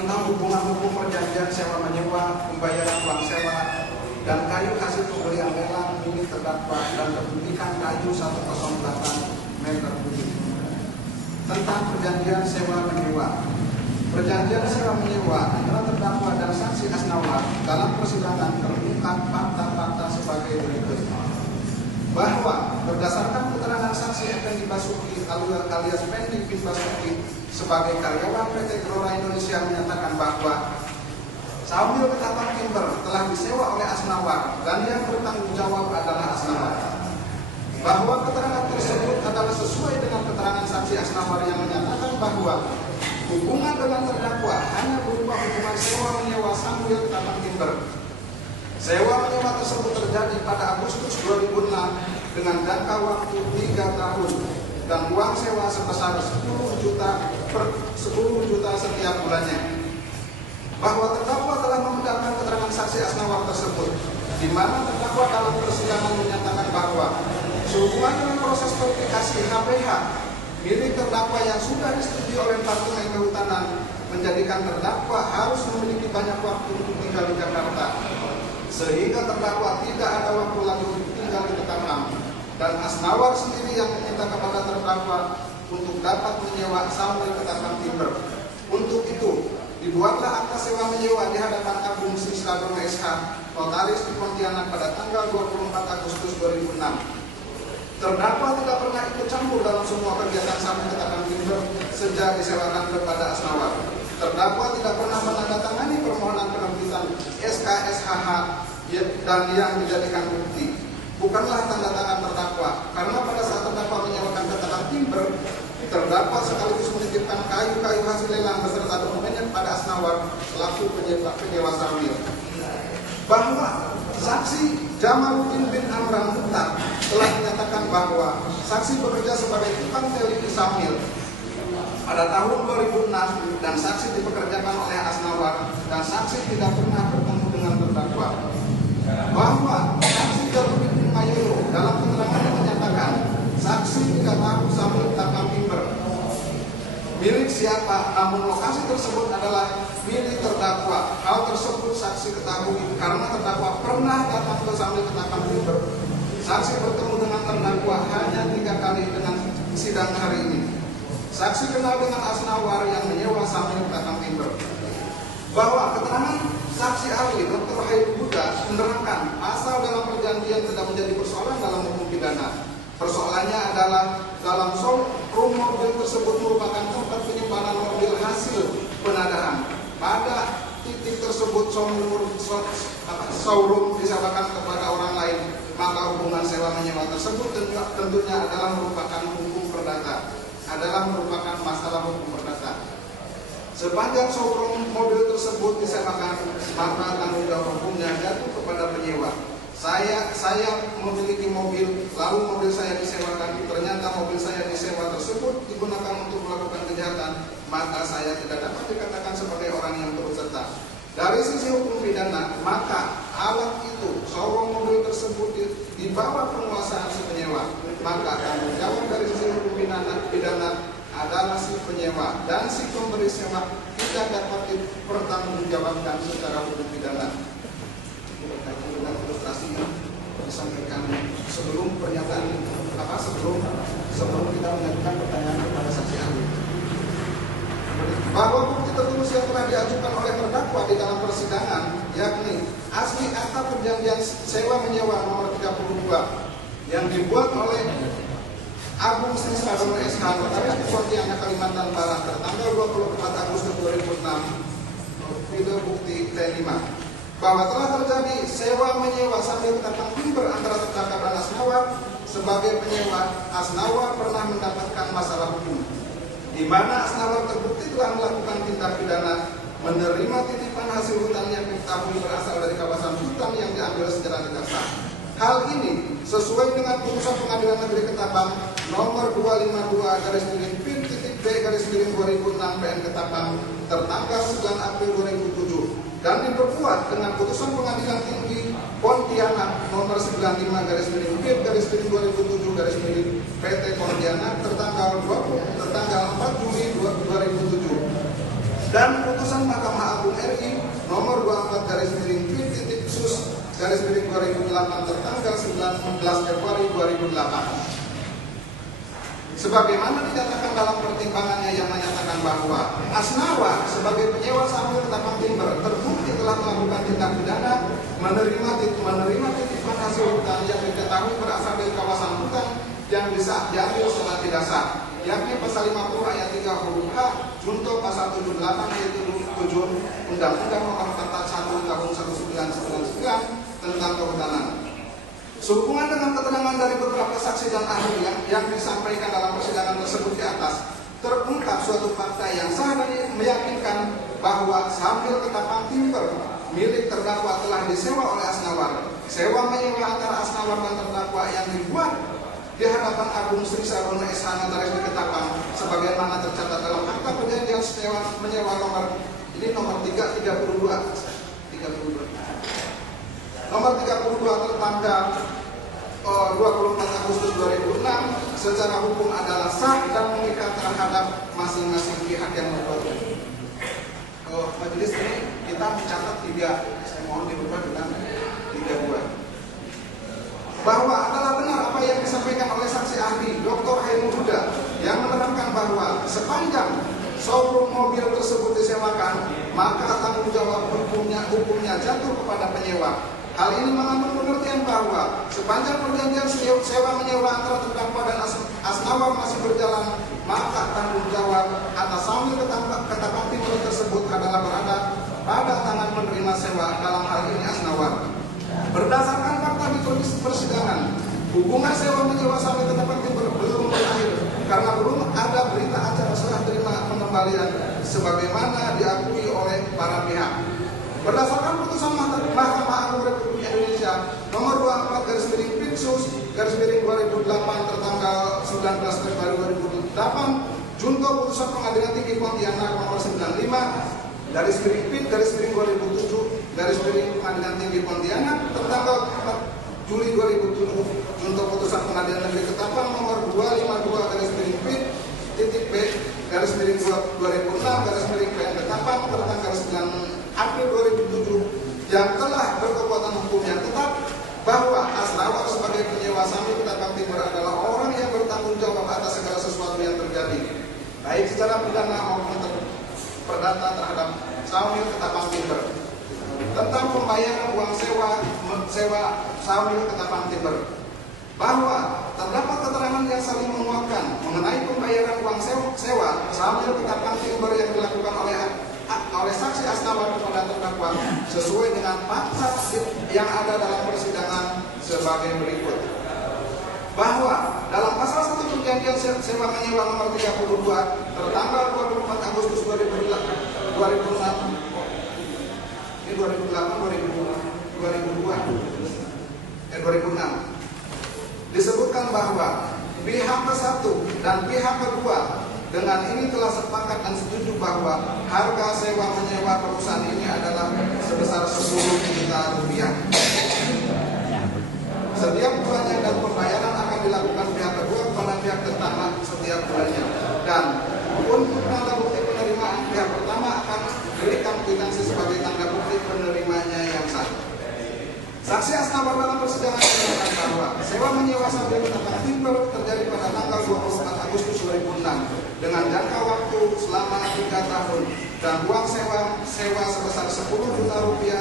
tentang hubungan hukum perjanjian sewa menyewa, pembayaran uang sewa, dan kayu hasil pembelian lelang milik terdakwa dan kebutuhan kayu 108 meter kubik. Tentang perjanjian sewa menyewa. Perjanjian sewa menyewa antara terdakwa dan saksi Asnawar dalam persidangan terungkap fakta-fakta sebagai berikut. Bahwa berdasarkan keterangan saksi Effendi Basuki alias Fendi bin Basuki sebagai karyawan PT Gelora Indonesia menyatakan bahwa Saumil Ketapang Timber telah disewa oleh Asnawar dan yang bertanggung jawab adalah Asnawar. Bahwa keterangan tersebut adalah sesuai dengan keterangan saksi Asnawar yang menyatakan bahwa hubungan dengan terdakwa hanya berupa hubungan sewa menyewa Saumil Ketapang Timber. Sewa menyewa tersebut terjadi pada Agustus 2006 dengan jangka waktu 3 tahun dan uang sewa sebesar 10 juta setiap bulannya. Bahwa terdakwa telah membenarkan keterangan saksi Asnawar tersebut, di mana terdakwa dalam persidangan menyatakan bahwa sehubungan dengan proses verifikasi HPH milik terdakwa yang sudah disetujui oleh Departemen Kehutanan menjadikan terdakwa harus memiliki banyak waktu untuk tinggal di Jakarta, sehingga terdakwa tidak ada waktu lagi untuk tinggal di Ketapang, dan Asnawar sendiri yang meminta kepada terdakwa untuk dapat menyewa Saumil Ketapang Timber. Untuk itu, dibuatlah akta sewa menyewa di hadapan Agung Sri Skadron SH, notaris di Pontianak pada tanggal 24 Agustus 2006. Terdakwa tidak pernah ikut campur dalam semua kegiatan Saumil Ketapang Timber sejak disewakan kepada Asnawar. Terdakwa tidak pernah menandatangani permohonan penerbitan SK-SHH dan yang dijadikan bukti. Bukanlah tanda tangan terdakwa, karena pada saat terdakwa menyewakan Ketapang Timber, terdakwa sekaligus menitipkan kayu-kayu hasil lelang beserta dokumennya pada Asnawar selaku penyewa Saumil. Bahwa saksi Jamaluddin bin Amran Mukhtar telah menyatakan bahwa saksi bekerja sebagai tukang teli di Saumil pada tahun 2006 dan saksi dipekerjakan oleh Asnawar dan saksi tidak pernah bertemu dengan terdakwa. Bahwa saksi Jamaluddin bin Mayoyo dalam keterangannya menyatakan saksi tidak tahu Saumil Ketapang Timber milik siapa, namun lokasi tersebut adalah milik terdakwa. Hal tersebut saksi ketahui karena terdakwa pernah datang ke Saumil Ketapang Timber. Saksi bertemu dengan terdakwa hanya 3 kali dengan sidang hari ini. Saksi kenal dengan Asnawar yang menyewa Saumil Ketapang Timber. Bahwa keterangan saksi ahli Dr. Hairul Huda menerangkan pasal dalam perjanjian tidak menjadi persoalan dalam hukum pidana. Persoalannya adalah dalam showroom mobil tersebut merupakan tempat penyimpanan mobil hasil penadahan. Pada titik tersebut showroom disewakan kepada orang lain, maka hubungan sewa menyewa tersebut tentunya adalah merupakan hukum perdata, adalah merupakan masalah hukum perdata. Sepanjang showroom mobil tersebut disewakan, maka tanggung jawab hukumnya jatuh kepada penyewa. Saya memiliki mobil, lalu mobil saya disewakan, ternyata mobil saya disewa tersebut digunakan untuk melakukan kejahatan, maka saya tidak dapat dikatakan sebagai orang yang turut serta. Dari sisi hukum pidana, maka alat itu, showroom mobil tersebut dibawa penguasaan si penyewa, maka tanggung jawab dari sisi hukum pidana adalah si penyewa dan si pemberi sewa tidak dapat dipertanggungjawabkan secara hukum pidana. Dengan ilustrasi yang disampaikan sebelum pernyataan sebelum kita mengajukan pertanyaan kepada saksi ahli. Bahwa bukti tertulis yang telah diajukan oleh terdakwa di dalam persidangan, yakni asli akta perjanjian sewa menyewa nomor 32 yang dibuat oleh Agung Sri Skadron SH, notaris di Pontianak, Kalimantan Barat, tertanggal 24 Agustus 2006, video bukti T5, bahwa telah terjadi sewa menyewa Saumil Ketapang Timber antara terdakwa dan Asnawar. Sebagai penyewa, Asnawar pernah mendapatkan masalah hukum, di mana Asnawar terbukti telah melakukan tindak pidana menerima titipan hasil hutan yang diketahui berasal dari kawasan hutan yang diambil secara tidak sah. Hal ini sesuai dengan putusan Pengadilan Negeri Ketapang nomor 252/Pin-B/2006 PN Ketapang tertanggal 9 April 2007 dan diperkuat dengan putusan Pengadilan Tinggi Pontianak nomor 95/Pin-2007 PT Pontianak tertanggal 4 Juli 2007. Dan putusan Mahkamah Agung RI nomor 24/Pit-Sus/2008 tertanggal 19 Februari 2008. Sebagaimana dinyatakan dalam pertimbangannya yang menyatakan bahwa Asnawa sebagai penyewa sambil ketapang timber terbukti telah melakukan tindak pidana menerima titipan hasil hutan yang diketahui berasal dari kawasan hutan yang bisa diambil secara tidak sah, yakni pasal 50 ayat 3 huruf H junto pasal 78 ayat 7 Undang-Undang Nomor 41 Tahun 1999 tentang kehutanan. Sehubungan dengan keterangan dari beberapa saksi dan ahli yang disampaikan dalam persidangan tersebut di atas, terungkap suatu fakta yang sah dan meyakinkan bahwa sambil ketapang timber milik terdakwa telah disewa oleh Asnawar. Sewa menyewa antara Asnawar dan terdakwa yang dibuat di hadapan Agung Sri Sarono SH Notaris di Ketapang, sebagaimana tercatat dalam akta perjanjian sewa menyewa nomor 332 nomor 32 tertanggal 24 Agustus 2006 secara hukum adalah sah dan mengikat terhadap masing-masing pihak yang berpotensi. Majelis ini kita mencatat 3, saya mohon dirubah dengan 32. Bahwa adalah benar apa yang disampaikan oleh saksi ahli Dr. Hairul Huda yang menerangkan bahwa sepanjang showroom mobil tersebut disewakan, maka tanggung jawab hukumnya jatuh kepada penyewa. Hal ini mengandung pengertian bahwa sepanjang perjanjian sewa menyewa antara terdakwa dan Asnawar masih berjalan, maka tanggung jawab atas sambil ketapang timber tersebut adalah berada pada tangan penerima sewa, dalam hal ini Asnawar. Berdasarkan fakta di persidangan, hubungan sewa menyewa sambil ketapang timber belum berakhir karena belum ada berita acara serah terima pengembalian sebagaimana diakui oleh para pihak. Berdasarkan putusan Mahkamah Agung Republik Indonesia nomor 24/Pit-Sus/2008 tertanggal 19 Februari 2008 junto putusan Pengadilan Tinggi Pontianak nomor 95/Pit-2007/Pengadilan Tinggi Pontianak tertanggal 4 Juli 2007 junto putusan Pengadilan Negeri Ketapang nomor 252/Pit-P-2006/PN Ketapang tertanggal 9 April 2007 yang telah berkekuatan hukum yang tetap bahwa Asnawar sebagai penyewa sambil ketapang timber adalah orang yang bertanggung jawab atas segala sesuatu yang terjadi, baik secara pidana maupun perdata terhadap sambil ketapang timber. Tentang pembayaran uang sewa sambil ketapang timber, bahwa terdapat keterangan yang saling menguatkan mengenai pembayaran uang sewa sambil ketapang timber yang dilakukan oleh saksi Asnawar kepada terdakwa sesuai dengan fakta yang ada dalam persidangan sebagai berikut. Bahwa dalam pasal 1 perjanjian sewa menyewa nomor 32 tertanggal 24 Agustus 2006 disebutkan bahwa pihak ke-1 dan pihak kedua dengan ini telah sepakat dan setuju bahwa harga sewa menyewa perusahaan ini adalah sebesar 10 juta rupiah setiap bulannya, dan pembayaran akan dilakukan pihak kedua kepada pihak pertama setiap bulannya. Dan untuk tanda bukti penerimaan, pihak pertama akan berikan kwitansi sebagai tanda bukti penerimanya yang sah. Saksi Asnawar dalam persidangan menyatakan bahwa sewa menyewa sambil ketapang timber terjadi pada tanggal 24 Agustus 2006 dengan jangka waktu selama 3 tahun dan uang sewa sebesar 10 juta rupiah